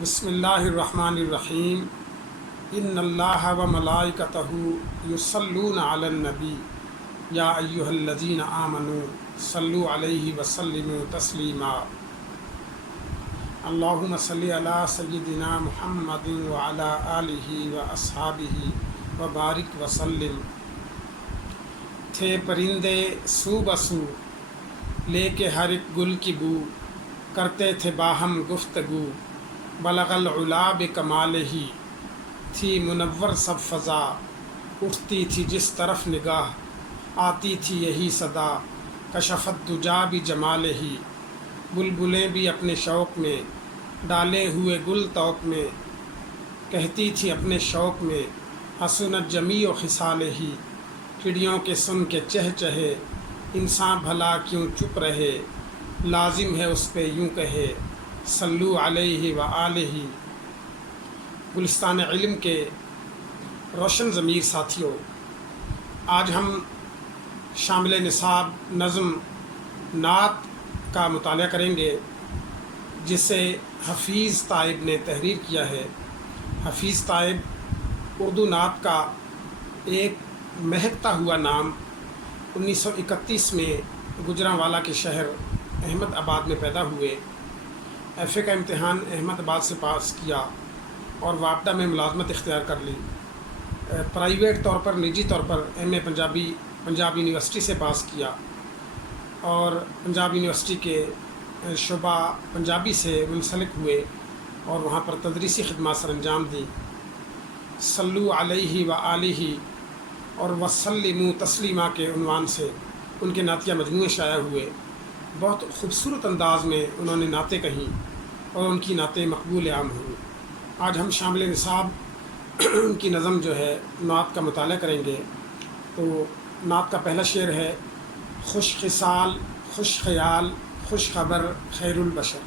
بسم اللہ الرحمن الرحیم ان اللہ و ملائکتہ یصلون علی النبی یا ایہا الذین آمنوا صلوا علیہ وسلموا تسلیما اللہم صلی علی سیدنا محمد وعلی آلہ واصحابہ وبارک وسلم۔ تھے پرندے سو بسو لے کے ہر ایک گل کی بو، کرتے تھے باہم گفتگو، بلغ العلا بکمالہ ہی، تھی منور سب فضا، اٹھتی تھی جس طرف نگاہ، آتی تھی یہی صدا، کشفت دجا بجمالہ ہی، بلبلیں بھی اپنے شوق میں، ڈالے ہوئے گل طوق میں، کہتی تھی اپنے شوق میں، حسنت جمیع خصالہ ہی، چڑیوں کے سن کے چہچہے، انسان بھلا کیوں چپ رہے، لازم ہے اس پہ یوں کہے، صلو علیہ وآلہ۔ گلستان علم کے روشن ضمیر ساتھیوں، آج ہم شامل نصاب نظم نعت کا مطالعہ کریں گے جسے حفیظ طائب نے تحریر کیا ہے۔ حفیظ طائب اردو نعت کا ایک مہکتا ہوا نام 1931 میں گجرانوالہ کے شہر احمد آباد میں پیدا ہوئے۔ ایف اے کا امتحان احمد آباد سے پاس کیا اور واپڈا میں ملازمت اختیار کر لی۔ پرائیویٹ طور پر نجی طور پر ایم اے پنجاب یونیورسٹی سے پاس کیا اور پنجاب یونیورسٹی کے شعبہ پنجابی سے منسلک ہوئے اور وہاں پر تدریسی خدمات سر انجام دیں۔ صلو علیہ وآلہ اور وسلموا تسلیما کے عنوان سے ان کے نعتیہ مجموعے شائع ہوئے۔ بہت خوبصورت انداز میں انہوں نے نعتیں کہیں اور ان کی نعتیں مقبول عام ہوئیں۔ آج ہم شامل نصاب ان کی نظم جو ہے نعت کا مطالعہ کریں گے۔ تو نعت کا پہلا شعر ہے: خوش خصال خوش خیال خوش خبر خیر البشر،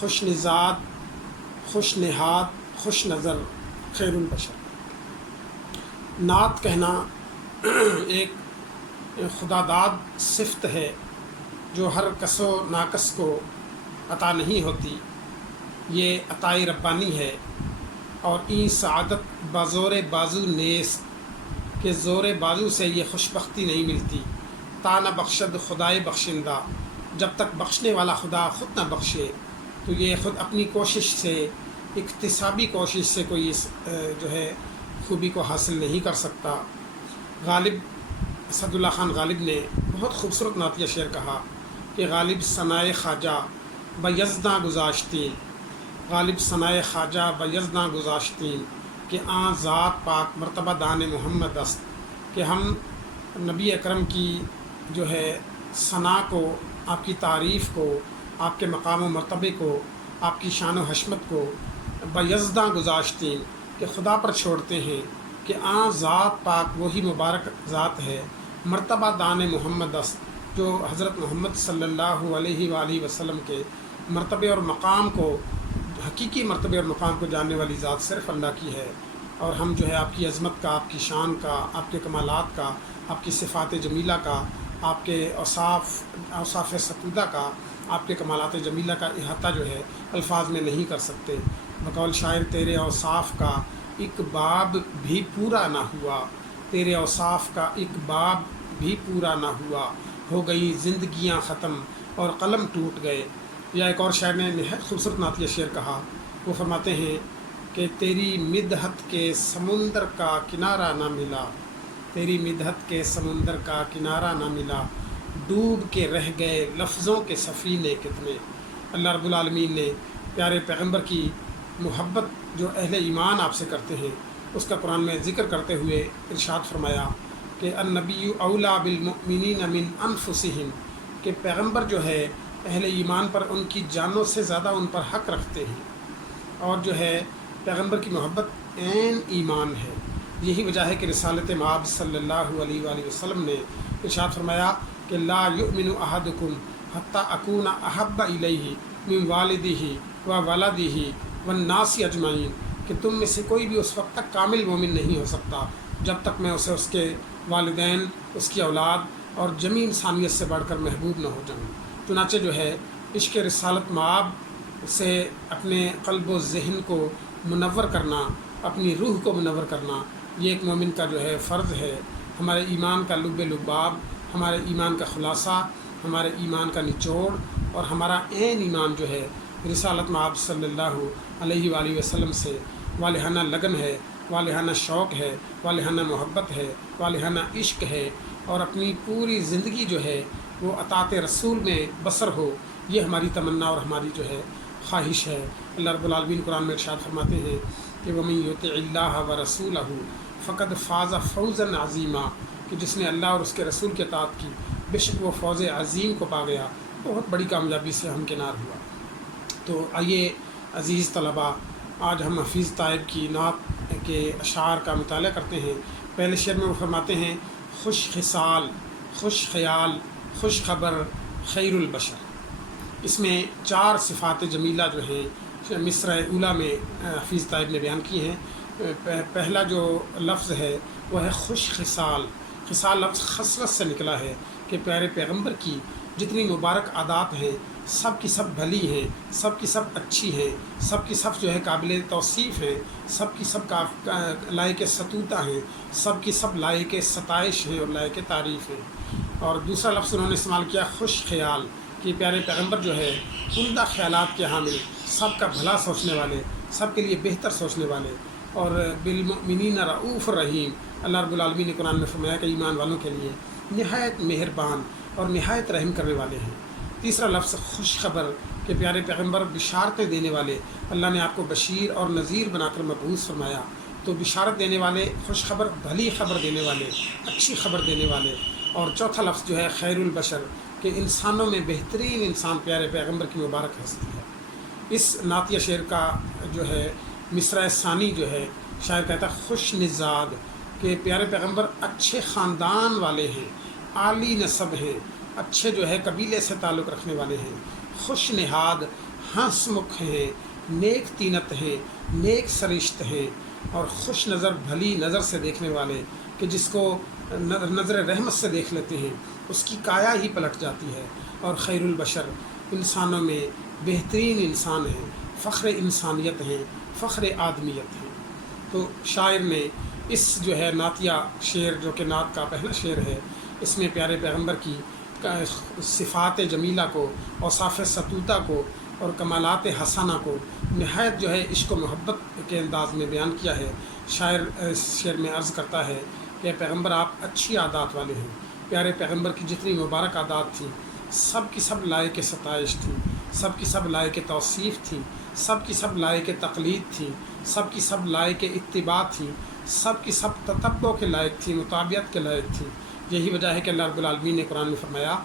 خوش نژاد خوش نہاد خوش نظر خیر البشر۔ نعت کہنا ایک خدا داد صفت ہے جو ہر کس و ناکس کو عطا نہیں ہوتی، یہ عطائے ربانی ہے۔ اور این سعادت بازور بازو نیست، کہ زور بازو سے یہ خوش بختی نہیں ملتی۔ تا نہ بخشد خدائے بخشندہ، جب تک بخشنے والا خدا خود نہ بخشے تو یہ خود اپنی کوشش سے، اکتسابی کوشش سے کوئی جو ہے خوبی کو حاصل نہیں کر سکتا۔ غالب اسد اللہ خان غالب نے بہت خوبصورت نعتیہ شعر کہا کہ غالب ثنائے خواجہ بیزداں گذاشتیں، غالب ثنائے خواجہ بیزداں گذاشتیں، کہ آن ذات پاک مرتبہ دان محمد است، کہ ہم نبی اکرم کی جو ہے ثنا کو، آپ کی تعریف کو، آپ کے مقام و مرتبے کو، آپ کی شان و حشمت کو بیزداں گذاشتیں، کہ خدا پر چھوڑتے ہیں، کہ آن ذات پاک وہی مبارک ذات ہے، مرتبہ دان محمد است، جو حضرت محمد صلی اللہ علیہ وآلہ وسلم کے مرتبے اور مقام کو، حقیقی مرتبے اور مقام کو جاننے والی ذات صرف اللہ کی ہے۔ اور ہم جو ہے آپ کی عظمت کا، آپ کی شان کا، آپ کے کمالات کا، آپ کی صفات جمیلہ کا، آپ کے اوصاف ستودہ کا، آپ کے کمالات جمیلہ کا احاطہ جو ہے الفاظ میں نہیں کر سکتے۔ بقول شاعر تیرے اوصاف کا ایک باب بھی پورا نہ ہوا، تیرے اوصاف کا ایک باب بھی پورا نہ ہوا، ہو گئی زندگیاں ختم اور قلم ٹوٹ گئے۔ یا ایک اور شاعر نے نہایت خوبصورت نعتیہ شعر کہا، وہ فرماتے ہیں کہ تیری مدحت کے سمندر کا کنارہ نہ ملا، تیری مدحت کے سمندر کا کنارہ نہ ملا، ڈوب کے رہ گئے لفظوں کے سفینے کتنے۔ اللہ رب العالمین نے پیارے پیغمبر کی محبت جو اہل ایمان آپ سے کرتے ہیں اس کا قرآن میں ذکر کرتے ہوئے ارشاد فرمایا کہ النبی اولیٰ بالمؤمنین من انفسہم، کہ پیغمبر جو ہے اہل ایمان پر ان کی جانوں سے زیادہ ان پر حق رکھتے ہیں، اور جو ہے پیغمبر کی محبت عین ایمان ہے۔ یہی وجہ ہے کہ رسالت مآب صلی اللہ علیہ وآلہ وسلم نے ارشاد فرمایا کہ لا یؤمن احدکم حتی اکون احب الیہ من والدہ و ولدہ والناس اجمعین، کہ تم میں سے کوئی بھی اس وقت تک کامل مومن نہیں ہو سکتا جب تک میں اسے اس کے والدین، اس کی اولاد اور جمیع انسانیت سے بڑھ کر محبوب نہ ہو جاؤں۔ چنانچہ جو ہے عشق رسالت مآب سے اپنے قلب و ذہن کو منور کرنا، اپنی روح کو منور کرنا، یہ ایک مومن کا جو ہے فرض ہے۔ ہمارے ایمان کا لب لباب، ہمارے ایمان کا خلاصہ، ہمارے ایمان کا نچوڑ اور ہمارا عین ایمان جو ہے رسالت مآب صلی اللہ علیہ وآلہ وسلم سے والہانہ لگن ہے، والہانہ شوق ہے، والہانہ محبت ہے، والہانہ عشق ہے، اور اپنی پوری زندگی جو ہے وہ اطاعت رسول میں بسر ہو، یہ ہماری تمنا اور ہماری جو ہے خواہش ہے۔ اللہ رب العالمین قرآن میں ارشاد فرماتے ہیں کہ وَمَن يُطِعِ اللَّهَ وَرَسُولَهُ فَقَدْ فَازَ فَوْزًا عَظِيمًا، کہ جس نے اللہ اور اس کے رسول کی اطاعت کی بے شک وہ فوز عظیم کو پا گیا، بہت بڑی کامیابی سے ہمکنار ہوا۔ تو آئیے عزیز طلباء، آج ہم حفیظ طائب کی نعت کے اشعار کا مطالعہ کرتے ہیں۔ پہلے شعر میں وہ فرماتے ہیں خوش خصال، خوش خیال، خوش خبر، خیر البشر۔ اس میں 4 صفات جمیلہ جو ہیں مصرع اولیٰ میں حفیظ طائب نے بیان کی ہیں۔ پہلا جو لفظ ہے وہ ہے خوش خصال۔ خصال لفظ خصلت سے نکلا ہے کہ پیارے پیغمبر کی جتنی مبارک عادات ہیں سب کی سب بھلی ہیں، سب کی سب اچھی ہیں، سب کی سب جو ہے قابل توصیف ہیں، سب کی سب لائق ستوتہ ہیں، سب کی سب لائق ستائش ہیں اور لائق تعریف ہیں۔ اور دوسرا لفظ انہوں نے استعمال کیا خوش خیال، کہ پیارے پیغمبر جو ہے عمدہ خیالات کے حامل، سب کا بھلا سوچنے والے، سب کے لیے بہتر سوچنے والے، اور بالمؤمنین رؤوف الرحیم۔ اللہ رب العالمین نے قرآن میں فرمایا کہ ایمان والوں کے لیے نہایت مہربان اور نہایت رحم کرنے والے ہیں۔ تیسرا لفظ خوش خبر، کہ پیارے پیغمبر بشارتیں دینے والے، اللہ نے آپ کو بشیر اور نذیر بنا کر مبعوث فرمایا، تو بشارت دینے والے، خوش خبر، بھلی خبر دینے والے، اچھی خبر دینے والے۔ اور چوتھا لفظ جو ہے خیر البشر، کہ انسانوں میں بہترین انسان پیارے پیغمبر کی مبارک ہستی ہے۔ اس نعتیہ شعر کا جو ہے مصرع ثانی جو ہے شاعر کہتا ہے خوش نژاد، کہ پیارے پیغمبر اچھے خاندان والے ہیں، عالی نسب ہیں، اچھے جو ہے قبیلے سے تعلق رکھنے والے ہیں، خوش نہاد، ہنس مکھ ہیں، نیک تینت ہیں، نیک سرشت ہیں، اور خوش نظر، بھلی نظر سے دیکھنے والے، کہ جس کو نظر رحمت سے دیکھ لیتے ہیں اس کی کایا ہی پلٹ جاتی ہے۔ اور خیر البشر، انسانوں میں بہترین انسان ہیں، فخر انسانیت ہیں، فخر آدمیت ہیں۔ تو شاعر نے اس جو ہے نعتیہ شعر، جو کہ نعت کا پہلا شعر ہے، اس میں پیارے پیغمبر کی صفات جمیلہ کو، اوصاف ستوتہ کو اور کمالات حسنہ کو نہایت جو ہے عشق و محبت کے انداز میں بیان کیا ہے۔ شاعر اس شعر میں عرض کرتا ہے کہ پیغمبر آپ اچھی عادات والے ہیں، پیارے پیغمبر کی جتنی مبارک عادات تھیں سب کی سب لائق ستائش تھیں، سب کی سب لائق توصیف تھیں، سب کی سب لائق تقلید تھیں، سب کی سب لائق اتباع تھیں، سب کی سب تتبع کے لائق تھیں، مطابعت کے لائق تھیں۔ یہی وجہ ہے کہ اللہ رب العالمین نے قرآن میں فرمایا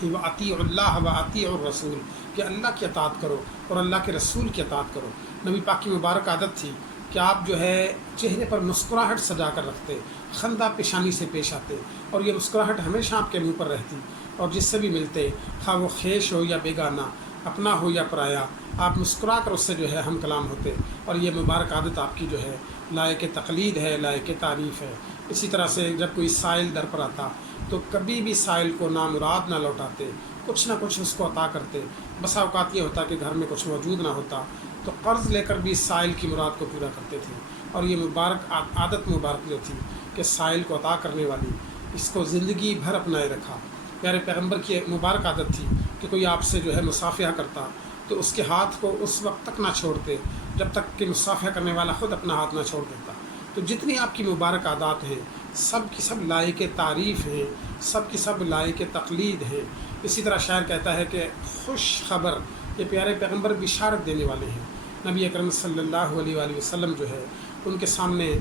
کہ وَأَطِيعُوا اللَّهَ وَأَطِيعُوا الرَّسُولَ، کہ اللہ کی اطاعت کرو اور اللہ کے رسول کی اطاعت کرو۔ نبی پاک کی مبارک عادت تھی کہ آپ جو ہے چہرے پر مسکراہٹ سجا کر رکھتے، خندہ پیشانی سے پیش آتے، اور یہ مسکراہٹ ہمیشہ آپ کے منہ پر رہتی، اور جس سے بھی ملتے، خواہ وہ خیش ہو یا بیگانہ، اپنا ہو یا پرایا، آپ مسکرا کر اس سے جو ہے ہم کلام ہوتے، اور یہ مبارک عادت آپ کی جو ہے لائق تقلید ہے، لائق تعریف ہے۔ اسی طرح سے جب کوئی سائل در پر آتا تو کبھی بھی سائل کو نامراد نہ لوٹاتے، کچھ نہ کچھ اس کو عطا کرتے۔ بسا اوقات یہ ہوتا کہ گھر میں کچھ موجود نہ ہوتا تو قرض لے کر بھی سائل کی مراد کو پورا کرتے تھے، اور یہ مبارک عادت مبارک جو تھی کہ سائل کو عطا کرنے والی، اس کو زندگی بھر اپنائے رکھا۔ پیارے پیغمبر کی مبارک عادت تھی کہ کوئی آپ سے جو ہے مصافحہ کرتا تو اس کے ہاتھ کو اس وقت تک نہ چھوڑتے جب تک کہ مصافحہ کرنے والا خود اپنا ہاتھ نہ چھوڑ دیتا۔ تو جتنی آپ کی مبارک عادات ہیں سب کی سب لائق تعریف ہیں، سب کی سب لائق تقلید ہیں۔ اسی طرح شاعر کہتا ہے کہ خوش خبر، یہ پیارے پیغمبر بشارت دینے والے ہیں۔ نبی اکرم صلی اللہ علیہ وآلہ وسلم جو ہے ان کے سامنے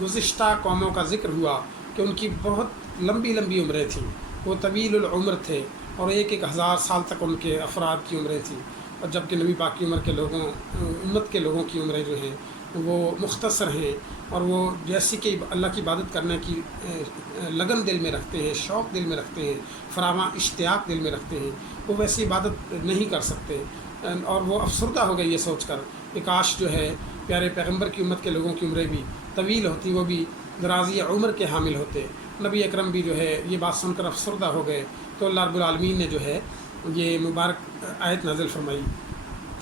گزشتہ قوموں کا ذکر ہوا کہ ان کی بہت لمبی لمبی عمریں تھیں، وہ طویل العمر تھے، اور 1,000 سال تک ان کے افراد کی عمریں تھیں، اور جبکہ نبی پاک کی عمر کے لوگوں، امت کے لوگوں کی عمریں جو ہیں وہ مختصر ہیں، اور وہ جیسی کہ اللہ کی عبادت کرنے کی لگن دل میں رکھتے ہیں، شوق دل میں رکھتے ہیں، فراواں اشتیاق دل میں رکھتے ہیں، وہ ویسی عبادت نہیں کر سکتے، اور وہ افسردہ ہو گئی یہ سوچ کر کہ کاش جو ہے پیارے پیغمبر کی امت کے لوگوں کی عمریں بھی طویل ہوتی، وہ بھی درازی عمر کے حامل ہوتے۔ نبی اکرم بھی جو ہے یہ بات سن کر افسردہ ہو گئے، تو اللہ رب العالمین نے جو ہے یہ مبارک آیت نازل فرمائی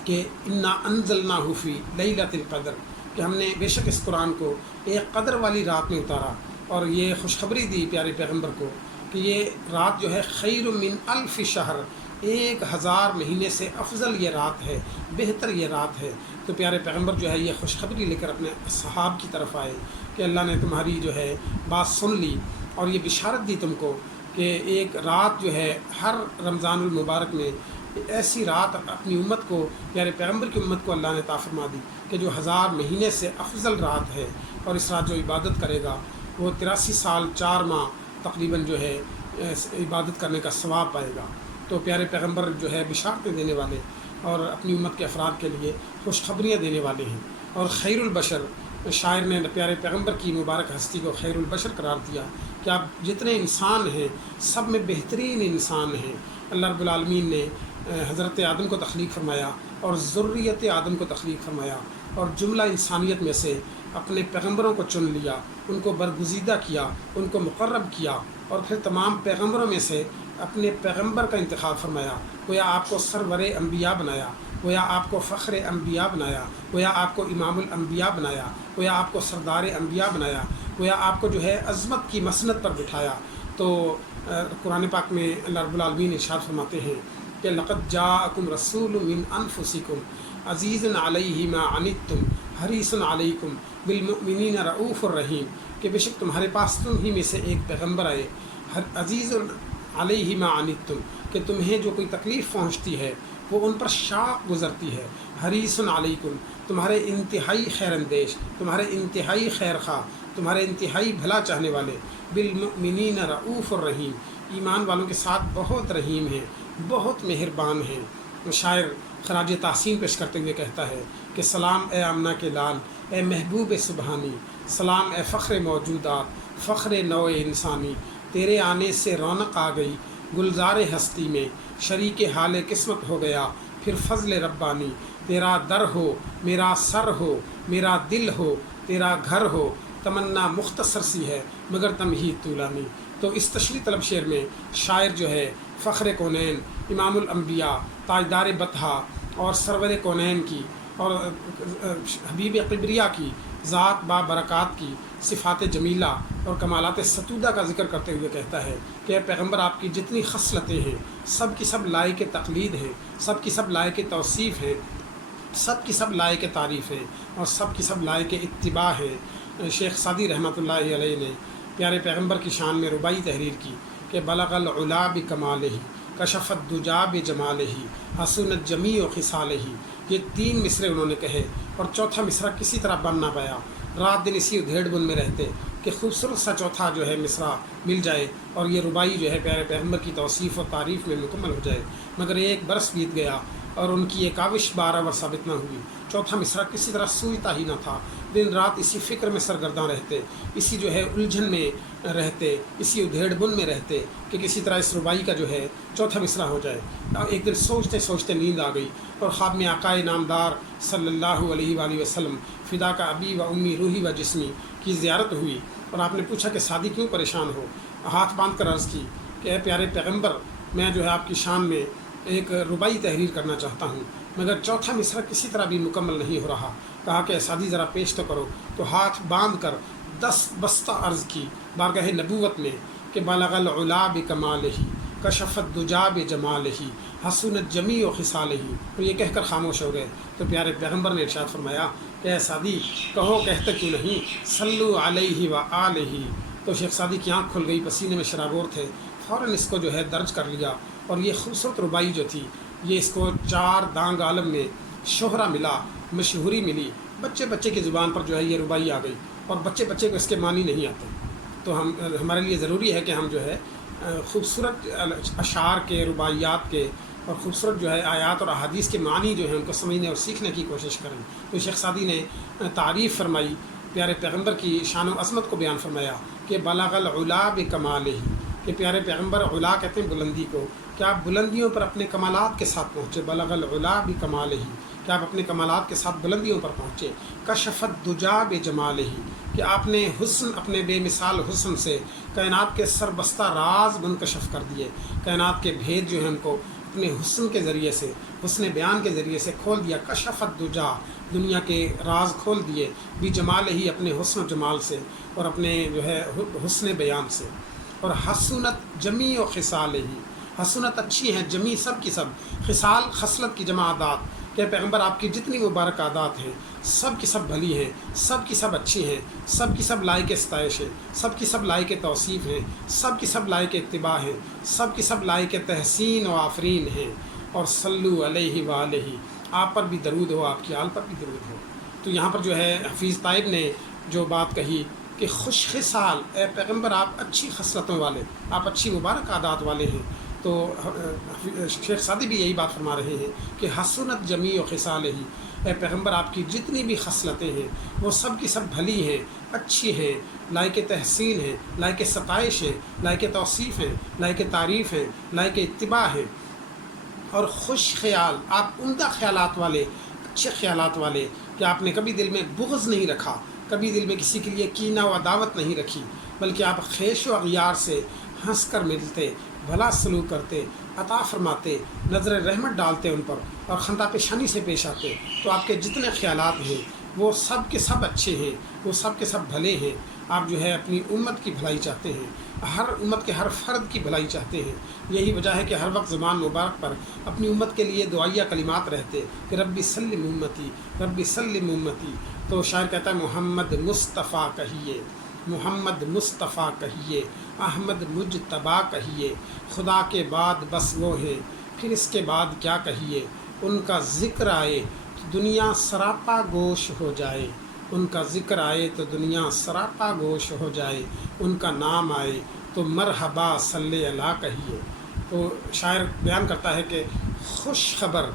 کہ انا انزلناہ فی لیلۃ القدر، کہ ہم نے بے شک اس قرآن کو ایک قدر والی رات میں اتارا، اور یہ خوشخبری دی پیارے پیغمبر کو کہ یہ رات جو ہے خیر من الف شہر، 1000 مہینے سے افضل یہ رات ہے، بہتر یہ رات ہے۔ تو پیارے پیغمبر جو ہے یہ خوشخبری لے کر اپنے اصحاب کی طرف آئے کہ اللہ نے تمہاری جو ہے بات سن لی، اور یہ بشارت دی تم کو کہ ایک رات جو ہے ہر رمضان المبارک میں ایسی رات اپنی امت کو، پیارے پیغمبر کی امت کو اللہ نے عطا فرما دی کہ جو 1000 مہینے سے افضل رات ہے، اور اس رات جو عبادت کرے گا وہ 83 سال 4 ماہ تقریباً جو ہے عبادت کرنے کا ثواب پائے گا۔ تو پیارے پیغمبر جو ہے بشارتیں دینے والے اور اپنی امت کے افراد کے لیے خوشخبریاں دینے والے ہیں۔ اور خیر البشر، شاعر نے پیارے پیغمبر کی مبارک ہستی کو خیر البشر قرار دیا کہ آپ جتنے انسان ہیں سب میں بہترین انسان ہیں۔ اللہ رب العالمین نے حضرت آدم کو تخلیق فرمایا اور ذریت آدم کو تخلیق فرمایا، اور جملہ انسانیت میں سے اپنے پیغمبروں کو چن لیا، ان کو برگزیدہ کیا، ان کو مقرب کیا، اور پھر تمام پیغمبروں میں سے اپنے پیغمبر کا انتخاب فرمایا، گویا آپ کو سرور انبیاء بنایا، گویا آپ کو فخر انبیاء بنایا، گویا آپ کو امام الانبیاء بنایا، گویا آپ کو سردار انبیاء بنایا، گویا آپ کو جو ہے عظمت کی مسند پر بٹھایا۔ تو قرآن پاک میں اللہ رب العالمین ارشاد فرماتے ہیں کہ لقد جاءکم رسول من انفسکم عزیز علیہ ما عنتم حریص علیکم بالمؤمنین رؤوف الرحیم، کہ بے شک تمہارے پاس تم ہی میں سے ایک پیغمبر آئے، عزیز علیہ ما عنتم، کہ تمہیں جو کوئی تکلیف پہنچتی ہے وہ ان پر شاق گزرتی ہے، حریص علیکم، تمہارے انتہائی خیر اندیش، تمہارے انتہائی خیر خواہ، تمہارے انتہائی بھلا چاہنے والے، بالمؤمنین رؤوف الرحیم، ایمان والوں کے ساتھ بہت رحیم ہیں، بہت مہربان ہیں۔ شاعر خراج تحسین پیش کرتے ہوئے کہتا ہے کہ سلام اے آمنہ کے لال، اے محبوب سبحانی، سلام اے فخر موجودات، فخر نوع انسانی، تیرے آنے سے رونق آ گئی گلزار ہستی میں، شریک حال قسمت ہو گیا پھر فضل ربانی، تیرا در ہو میرا سر ہو میرا دل ہو تیرا گھر ہو، تمنا مختصر سی ہے مگر تمہید طولانی۔ تو اس تشریح طلب شعر میں شاعر جو ہے فخر کونین، امام الانبیاء، تاجدار بطحہ اور سرور کونین کی اور حبیب قبریہ کی ذات با برکات کی صفات جمیلہ اور کمالات ستودہ کا ذکر کرتے ہوئے کہتا ہے کہ اے پیغمبر آپ کی جتنی خصلتیں ہیں سب کی سب لائق تقلید ہیں، سب کی سب لائق توصیف ہیں، سب کی سب لائق تعریف ہیں، اور سب کی سب لائق اتباع ہے۔ شیخ سعدی رحمۃ اللہ علیہ نے پیارے پیغمبر کی شان میں رباعی تحریر کی کہ بلغ العلا بکمالہ کشف الدجا بجمالہ حسنت جمیع خصالہ، یہ 3 مصرے انہوں نے کہے، اور چوتھا مصرع کسی طرح بن نہ پایا، رات دن اسی ادھیڑ بن میں رہتے کہ خوبصورت سا چوتھا جو ہے مصرع مل جائے اور یہ رباعی جو ہے پیارے پیغمبر کی توصیف و تعریف میں مکمل ہو جائے، مگر 1 برس بیت گیا اور ان کی یہ کاوش 12 ور ثابت نہ ہوئی۔ چوتھا مصرع کسی طرح سوچتا ہی نہ تھا، دن رات اسی فکر میں سرگرداں رہتے، اسی جو ہے الجھن میں رہتے، اسی ادھیڑ بن میں رہتے کہ کسی طرح اس رباعی کا جو ہے چوتھا مصرع ہو جائے۔ ایک دن سوچتے سوچتے نیند آ گئی اور خواب میں آقا نامدار صلی اللہ علیہ وآلہ وسلم فدا کا ابی و امی روحی و جسمی کی زیارت ہوئی، اور آپ نے پوچھا کہ سعدی کیوں پریشان ہو؟ ہاتھ باندھ کر عرض کی کہ اے پیارے پیغمبر، میں جو ہے آپ کی شان میں ایک رباعی تحریر کرنا چاہتا ہوں، مگر چوتھا مصرع کسی طرح بھی مکمل نہیں ہو رہا۔ کہا کہ سعدی ذرا پیش تو کرو، تو ہاتھ باندھ کر 10 بستہ عرض کی بارگاہ نبوت میں کہ بلغ العلا بکمالہ کشف الدجا بجمالہ حسنت جمیع خصالہ، تو یہ کہہ کر خاموش ہو گئے۔ تو پیارے پیغمبر نے ارشاد فرمایا کہ اے سعدی کہو، کہتے کیوں نہیں، صلو علیہ وآلہ۔ تو شیخ سعدی کی آنکھ کھل گئی، پسینے میں شرابور تھے، فوراً اس کو جو ہے درج کر لیا، اور یہ خوبصورت رباعی جو تھی یہ اس کو 4 دانگ عالم میں شہرہ ملا، مشہوری ملی، بچے بچے کی زبان پر جو ہے یہ رباعی آ گئی، اور بچے بچے کو اس کے معنی نہیں آتے۔ تو ہمارے لیے ضروری ہے کہ ہم جو ہے خوبصورت اشعار کے، رباعیات کے، اور خوبصورت جو ہے آیات اور احادیث کے معنی جو ہیں ان کو سمجھنے اور سیکھنے کی کوشش کریں۔ تو شیخ سعدی نے تعریف فرمائی، پیارے پیغمبر کی شان و عظمت کو بیان فرمایا کہ بلغ العلا بکمالہ، کہ پیارے پیغمبر علا کہتے ہیں بلندی کو، کہ آپ بلندیوں پر اپنے کمالات کے ساتھ پہنچے، بلغ العلا بکمالہ، کہ آپ اپنے کمالات کے ساتھ بلندیوں پر پہنچے، کشف الدجا بجمالہ، کہ آپ نے حسن، اپنے بے مثال حسن سے کائنات کے سربستہ راز منکشف کر دیے، کائنات کے بھید جو ہیں ان کو اپنے حسن کے ذریعے سے، حسن بیان کے ذریعے سے کھول دیا، کشفت دجا، دنیا کے راز کھول دیے، بھی جمال ہی، اپنے حسن و جمال سے اور اپنے جو ہے حسن بیان سے۔ اور حسنت جمی و خصال ہی، حسنت اچھی ہیں جمی سب کی سب، خصال خصلت کی جمع عادات، کہ پیغمبر آپ کی جتنی مبارک عادات ہیں سب کی سب بھلی ہیں، سب کی سب اچھی ہیں، سب کی سب لائق ستائش ہیں، سب کی سب لائق توصیف ہیں، سب کی سب لائق اتباع ہیں، سب کی سب لائق تحسین و آفرین ہیں۔ اور صلو علیہ وآلہ، آپ پر بھی درود ہو، آپ کی آل پر بھی درود ہو۔ تو یہاں پر جو ہے حفیظ طیب نے جو بات کہی کہ خوش خصال، اے پیغمبر آپ اچھی خصلتوں والے، آپ اچھی مبارک عادات والے ہیں، تو شیخ سعدی بھی یہی بات فرما رہے ہیں کہ حسنت جمیع و خصال ہی، اے پیغمبر آپ کی جتنی بھی خصلتیں ہیں وہ سب کی سب بھلی ہیں، اچھی ہیں، لائق تحسین ہیں، لائق ستائش ہیں، لائق توصیف ہیں، لائق تعریف ہیں، لائق اتباع ہیں۔ اور خوش خیال، آپ عمدہ خیالات والے، اچھے خیالات والے، کہ آپ نے کبھی دل میں بغض نہیں رکھا، کبھی دل میں کسی کے لیے کینہ و عداوت نہیں رکھی، بلکہ آپ خیش و اغیار سے ہنس کر ملتے، بھلا سلوک کرتے، عطا فرماتے، نظر رحمت ڈالتے ان پر، اور خندہ پیشانی سے پیش آتے۔ تو آپ کے جتنے خیالات ہیں وہ سب کے سب اچھے ہیں، وہ سب کے سب بھلے ہیں۔ آپ جو ہے اپنی امت کی بھلائی چاہتے ہیں، ہر امت کے ہر فرد کی بھلائی چاہتے ہیں۔ یہی وجہ ہے کہ ہر وقت زبان مبارک پر اپنی امت کے لیے دعائیہ کلمات رہتے کہ ربی سلم امتی، ربی سلم امتی۔ تو شاعر کہتا ہے محمد مصطفیٰ کہیے، محمد مصطفیٰ کہیے، احمد مجتبیٰ کہیے، خدا کے بعد بس وہ ہیں، پھر اس کے بعد کیا کہیے، ان کا ذکر آئے تو دنیا سراپا گوش ہو جائے، ان کا ذکر آئے تو دنیا سراپا گوش ہو جائے، ان کا نام آئے تو مرحبا صلی اللہ کہیے۔ تو شاعر بیان کرتا ہے کہ خوش خبر،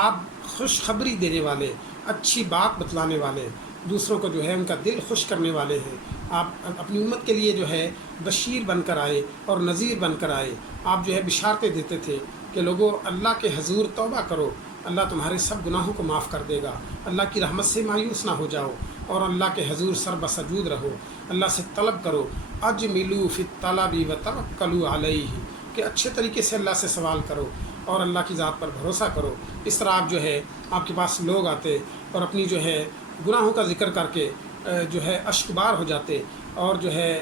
آپ خوش خبری دینے والے، اچھی بات بتلانے والے، دوسروں کو جو ہے ان کا دل خوش کرنے والے ہیں۔ آپ اپنی امت کے لیے جو ہے بشیر بن کر آئے اور نذیر بن کر آئے۔ آپ جو ہے بشارتیں دیتے تھے کہ لوگوں اللہ کے حضور توبہ کرو، اللہ تمہارے سب گناہوں کو معاف کر دے گا، اللہ کی رحمت سے مایوس نہ ہو جاؤ، اور اللہ کے حضور سر بسجود رہو، اللہ سے طلب کرو، اجملوا فی الطلب وتوکلوا علیہ، کہ اچھے طریقے سے اللہ سے سوال کرو اور اللہ کی ذات پر بھروسہ کرو۔ اس طرح آپ جو ہے آپ کے پاس لوگ آتے اور اپنی جو ہے گناہوں کا ذکر کر کے جو ہے اشکبار ہو جاتے اور جو ہے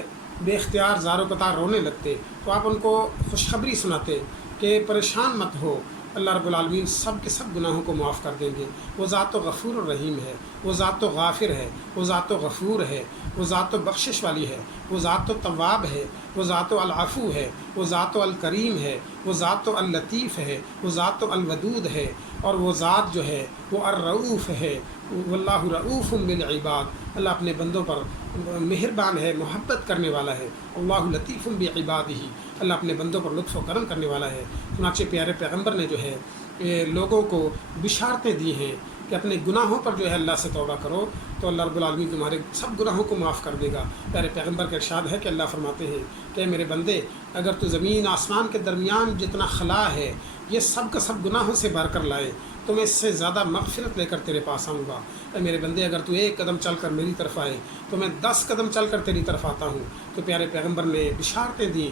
بے اختیار زار و قطار رونے لگتے، تو آپ ان کو خوشخبری سناتے کہ پریشان مت ہو، اللہ رب العالمین سب کے سب گناہوں کو معاف کر دیں گے۔ وہ ذات و غفور الرحیم ہے، وہ ذات و غافر ہے، وہ ذات و غفور ہے، وہ ذات و بخشش والی ہے، وہ ذات و تواب ہے، وہ ذات و العفو ہے، وہ ذات و الکریم ہے، وہ ذات و اللطیف ہے، وہ ذات و الودود ہے، اور وہ ذات جو ہے وہ الرؤوف ہے۔ واللہ رؤوف بالعباد، اللہ اپنے بندوں پر مہربان ہے، محبت کرنے والا ہے۔ اللہ لطیف بعبادہ، اللہ اپنے بندوں پر لطف و کرم کرنے والا ہے۔ چنانچہ پیارے پیغمبر نے جو ہے لوگوں کو بشارتیں دی ہیں کہ اپنے گناہوں پر جو ہے اللہ سے توبہ کرو تو اللہ رب العالمین تمہارے سب گناہوں کو معاف کر دے گا۔ پیارے پیغمبر کا ارشاد ہے کہ اللہ فرماتے ہیں کہ میرے بندے، اگر تو زمین آسمان کے درمیان جتنا خلا ہے یہ سب کا سب گناہوں سے بھر کر لائے تو میں اس سے زیادہ مغفرت لے کر تیرے پاس آؤں گا۔ اے میرے بندے، اگر تو ایک قدم چل کر میری طرف آئے تو میں 10 قدم چل کر تیری طرف آتا ہوں۔ تو پیارے پیغمبر نے بشارتیں دیں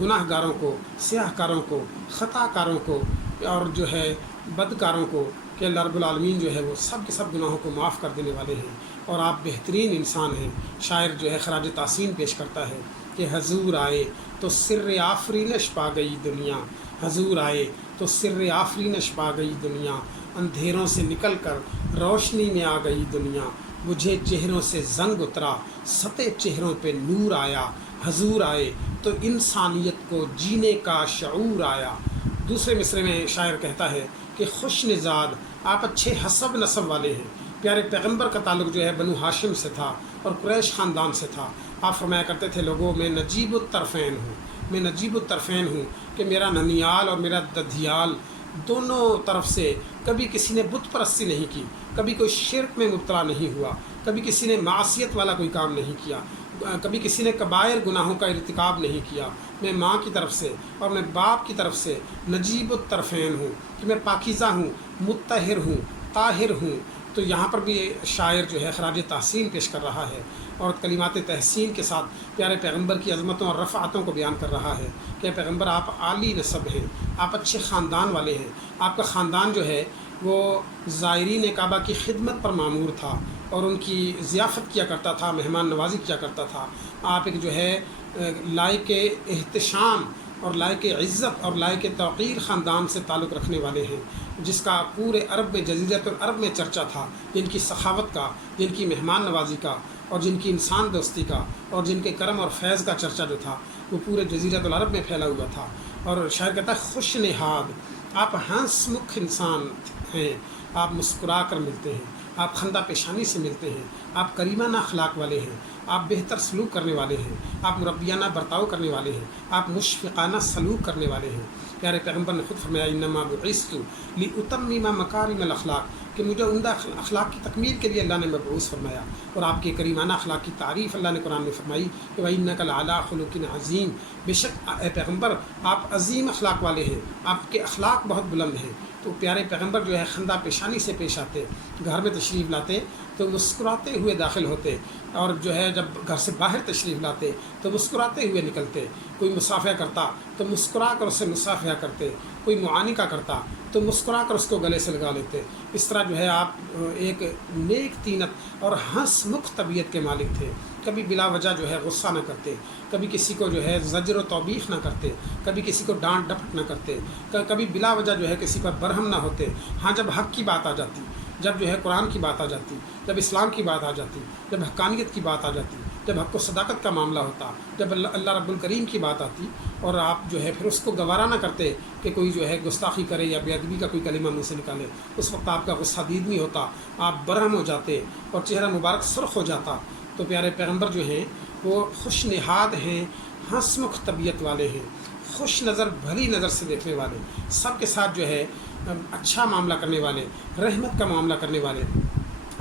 گناہ گاروں کو، سیاہ کاروں کو، خطا کاروں کو اور جو ہے بدکاروں کو کہ اللہ رب العالمین جو ہے وہ سب کے سب گناہوں کو معاف کر دینے والے ہیں، اور آپ بہترین انسان ہیں۔ شاعر جو ہے خراج تحسین پیش کرتا ہے کہ حضور آئے تو سر آفرینش پا گئی دنیا، حضور آئے تو سر آفرینش پا گئی دنیا، اندھیروں سے نکل کر روشنی میں آ گئی دنیا، بجھے چہروں سے زنگ اترا، ستے چہروں پہ نور آیا، حضور آئے تو انسانیت کو جینے کا شعور آیا۔ دوسرے مصرے میں شاعر کہتا ہے کہ خوش نژاد، آپ اچھے حسب نسب والے ہیں۔ پیارے پیغمبر کا تعلق جو ہے بنو ہاشم سے تھا اور قریش خاندان سے تھا۔ آپ فرمایا کرتے تھے لوگوں میں نجیب الطرفین ہوں، میں نجیب الطرفین ہوں، کہ میرا ننیال اور میرا ددھیال دونوں طرف سے کبھی کسی نے بت پرستی نہیں کی، کبھی کوئی شرک میں مبتلا نہیں ہوا، کبھی کسی نے معصیت والا کوئی کام نہیں کیا، کبھی کسی نے کبائر گناہوں کا ارتکاب نہیں کیا۔ میں ماں کی طرف سے اور میں باپ کی طرف سے نجیب الطرفین ہوں، کہ میں پاکیزہ ہوں، مطہر ہوں، طاہر ہوں، تو یہاں پر بھی شاعر جو ہے خراج تحسین پیش کر رہا ہے اور کلمات تحسین کے ساتھ پیارے پیغمبر کی عظمتوں اور رفعتوں کو بیان کر رہا ہے کہ پیغمبر آپ عالی نسب ہیں، آپ اچھے خاندان والے ہیں، آپ کا خاندان جو ہے وہ زائرین کعبہ کی خدمت پر معمور تھا اور ان کی ضیافت کیا کرتا تھا، مہمان نوازی کیا کرتا تھا۔ آپ ایک جو ہے لائق احتشام اور لائق عزت اور لائق توقیر خاندان سے تعلق رکھنے والے ہیں، جس کا پورے عرب میں، جزیرۃ العرب میں چرچا تھا، جن کی سخاوت کا، جن کی مہمان نوازی کا اور جن کی انسان دوستی کا اور جن کے کرم اور فیض کا چرچا جو تھا وہ پورے جزیرۃ العرب میں پھیلا ہوا تھا۔ اور شاعر کہتا ہے خوش نہاد، آپ ہنس مکھ انسان ہیں، آپ مسکرا کر ملتے ہیں، آپ خندہ پیشانی سے ملتے ہیں، آپ کریمانہ اخلاق والے ہیں، آپ بہتر سلوک کرنے والے ہیں، آپ مربیانہ برتاؤ کرنے والے ہیں، آپ مشفقانہ سلوک کرنے والے ہیں۔ پیارے پیغمبر نے خود فرمایا انما بعثت لاتمم مکارم الاخلاق، کہ مجھے عمدہ اخلاق کی تکمیل کے لیے اللہ نے مبعوث فرمایا۔ اور آپ کے کریمانہ اخلاق کی تعریف اللہ نے قرآن میں فرمائی کہ وَإِنَّكَ لَعَلَىٰ خُلُقٍ عَظِيمٍ، بے شک اے پیغمبر آپ عظیم اخلاق والے ہیں، آپ کے اخلاق بہت بلند ہیں۔ تو پیارے پیغمبر جو ہے خندہ پیشانی سے پیش آتے، گھر میں تشریف لاتے تو مسکراتے ہوئے داخل ہوتے، اور جو ہے جب گھر سے باہر تشریف لاتے تو مسکراتے ہوئے نکلتے۔ کوئی مسافہ کرتا تو مسکرا کر اس سے مسافہ کرتے، کوئی معانقہ کرتا تو مسکرا کر اس کو گلے سے لگا لیتے۔ اس طرح جو ہے آپ ایک نیک طینت اور ہنس مکھ طبیعت کے مالک تھے، کبھی بلا وجہ جو ہے غصہ نہ کرتے، کبھی کسی کو جو ہے زجر و توبیخ نہ کرتے، کبھی کسی کو ڈانٹ ڈپٹ نہ کرتے، کبھی بلا وجہ جو ہے کسی پر برہم نہ ہوتے۔ ہاں جب حق کی بات آ جاتی، جب جو ہے قرآن کی بات آ جاتی، جب اسلام کی بات آ جاتی، جب حقانیت کی بات آ جاتی، جب حق و صداقت کا معاملہ ہوتا، جب اللہ رب الکریم کی بات آتی، اور آپ جو ہے پھر اس کو گوارا نہ کرتے کہ کوئی جو ہے گستاخی کرے یا بے ادبی کا کوئی کلمہ منہ سے نکالے، اس وقت آپ کا غصہ دید نہیں ہوتا، آپ برہم ہو جاتے اور چہرہ مبارک سرخ ہو جاتا۔ تو پیارے پیغمبر جو ہیں وہ خوش نہاد ہیں، ہنس مکھ طبیعت والے ہیں، خوش نظر بھلی نظر سے دیکھنے والے، سب کے ساتھ جو ہے اچھا معاملہ کرنے والے، رحمت کا معاملہ کرنے والے۔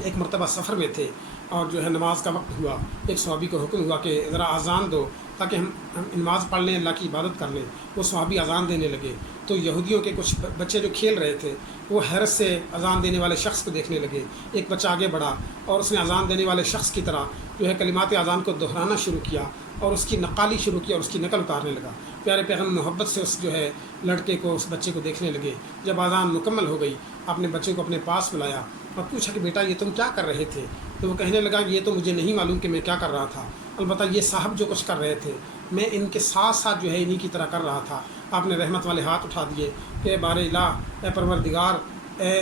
ایک مرتبہ سفر میں تھے اور جو ہے نماز کا وقت ہوا، ایک صحابی کو حکم ہوا کہ ذرا اذان دو تاکہ ہم نماز پڑھ لیں، اللہ کی عبادت کر لیں۔ وہ صحابی اذان دینے لگے تو یہودیوں کے کچھ بچے جو کھیل رہے تھے وہ حیرت سے اذان دینے والے شخص کو دیکھنے لگے۔ ایک بچہ آگے بڑھا اور اس نے اذان دینے والے شخص کی طرح جو ہے کلمات اذان کو دہرانا شروع کیا اور اس کی نقالی شروع کی اور اس کی نقل اتارنے لگا۔ پیارے پیغمبر محبت سے اس جو ہے لڑکے کو، اس بچے کو دیکھنے لگے۔ جب اذان مکمل ہو گئی اپنے بچے کو اپنے پاس بلایا اور پوچھا کہ بیٹا یہ تم کیا کر رہے تھے؟ تو وہ کہنے لگا یہ تو مجھے نہیں معلوم کہ میں کیا کر رہا تھا، البتہ یہ صاحب جو کچھ کر رہے تھے میں ان کے ساتھ ساتھ جو ہے انہی کی طرح کر رہا تھا۔ آپ نے رحمت والے ہاتھ اٹھا دیے کہ بار الہ، اے پروردگار، اے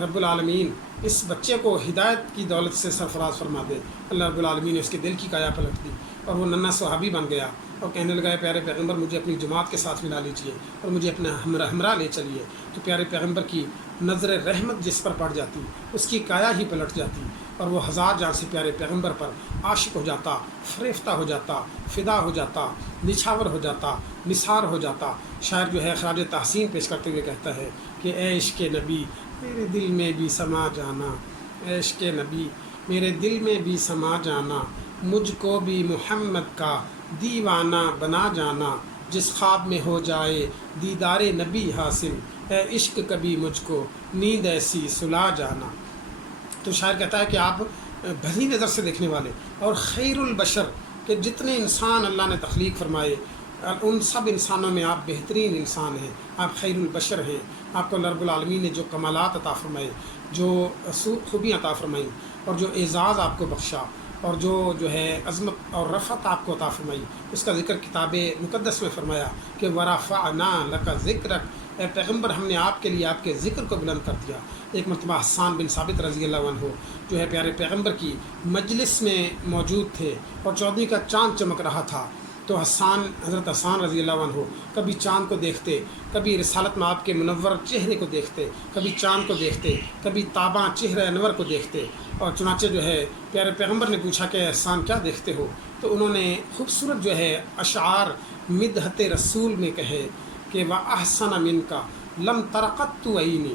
رب العالمین، اس بچے کو ہدایت کی دولت سے سرفراز فرما دے۔ اللہ رب العالمین نے اس کے دل کی کایا پلٹ دی اور وہ ننھا صحابی بن گیا اور کہنے لگا پیارے پیغمبر مجھے اپنی جماعت کے ساتھ ملا لیجئے اور مجھے اپنا ہمراہ لے چلیے۔ تو پیارے پیغمبر کی نظر رحمت جس پر پڑ جاتی اس کی کایا ہی پلٹ جاتی اور وہ ہزار جان سے پیارے پیغمبر پر عاشق ہو جاتا، فریفتہ ہو جاتا، فدا ہو جاتا، نچھاور ہو جاتا، نثار ہو جاتا۔ شاعر جو ہے خراج تحسین پیش کرتے ہوئے کہتا ہے کہ اے عشق نبی میرے دل میں بھی سما جانا، اے عشق نبی میرے دل میں بھی سما جانا، مجھ کو بھی محمد کا دیوانہ بنا جانا، جس خواب میں ہو جائے دیدار نبی حاصل، اے عشق کبھی مجھ کو نیند ایسی سلا جانا۔ تو شاعر کہتا ہے کہ آپ بھلی نظر سے دیکھنے والے اور خیر البشر، کہ جتنے انسان اللہ نے تخلیق فرمائے ان سب انسانوں میں آپ بہترین انسان ہیں، آپ خیر البشر ہیں۔ آپ کو رب العالمین نے جو کمالات عطا فرمائے، جو خوبیاں عطا فرمائیں اور جو اعزاز آپ کو بخشا اور جو ہے عظمت اور رفعت آپ کو عطا فرمائی، اس کا ذکر کتاب مقدس میں فرمایا کہ وَرَفَعْنَا لَكَ ذِكْرَكَ، اے پیغمبر ہم نے آپ کے لیے آپ کے ذکر کو بلند کر دیا۔ ایک مرتبہ حسان بن ثابت رضی اللہ عنہ جو ہے پیارے پیغمبر کی مجلس میں موجود تھے اور چودھری کا چاند چمک رہا تھا، تو حضرت حسان رضی اللہ عنہ کبھی چاند کو دیکھتے، کبھی رسالت میں آپ کے منور چہرے کو دیکھتے، کبھی چاند کو دیکھتے، کبھی تاباں چہرہ انور کو دیکھتے۔ اور چنانچہ جو ہے پیارے پیغمبر نے پوچھا کہ حسان کیا دیکھتے ہو؟ تو انہوں نے خوبصورت جو ہے اشعار مدحت رسول میں کہے کہ وَأَحْسَنَ مِنْكَ لَمْ تَرَقَتُّ عَيْنِي،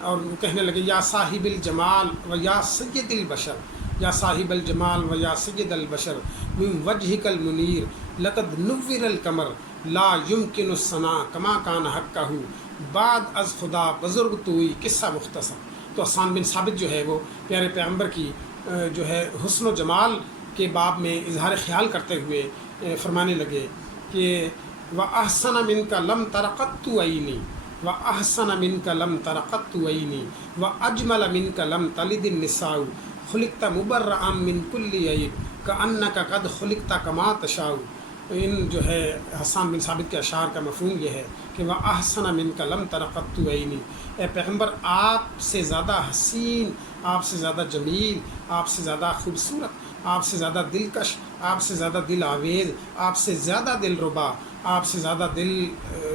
اور وہ کہنے لگے یا صاحب الجمال و یا سید البشر، یا صاحب الجمال و یا سید البشر من وجهك المنیر لقد نور القمر لا يمكن الثناء کما کان حقہ، بعد از خدا بزرگ توئی، قصہ مختصر۔ تو حسان بن ثابت جو ہے وہ پیارے پیغمبر کی جو ہے حسن و جمال کے باب میں اظہار خیال کرتے ہوئے فرمانے لگے کہ وَأَحْسَنَ مِنْكَ لَمْ تَرَقَتُّ عَيْنِي وَأَحْسَنَ مِنْكَ لَمْ تَرَقَتُّ عَيْنِي وَأَجْمَلَ مِنْكَ لَمْ تَلِدِ النِّسَاءُ خُلِقْتَ مُبَرَّأً مِنْ كُلِّ عَيْبٍ كَأَنَّكَ قَدْ خُلِقْتَ كَمَا تَشَاءُ۔ ان جو ہے حسان بن ثابت کے اشعار کا مفہوم یہ ہے کہ وَأَحْسَنَ مِنْكَ لَمْ تَرَقَتُّ عَيْنِي، اے پیغمبر آپ سے زیادہ حسین، آپ سے زیادہ جمیل، آپ سے زیادہ خوبصورت، آپ سے زیادہ دلکش، آپ سے زیادہ دل آویز، آپ سے زیادہ دل ربا، آپ سے زیادہ دل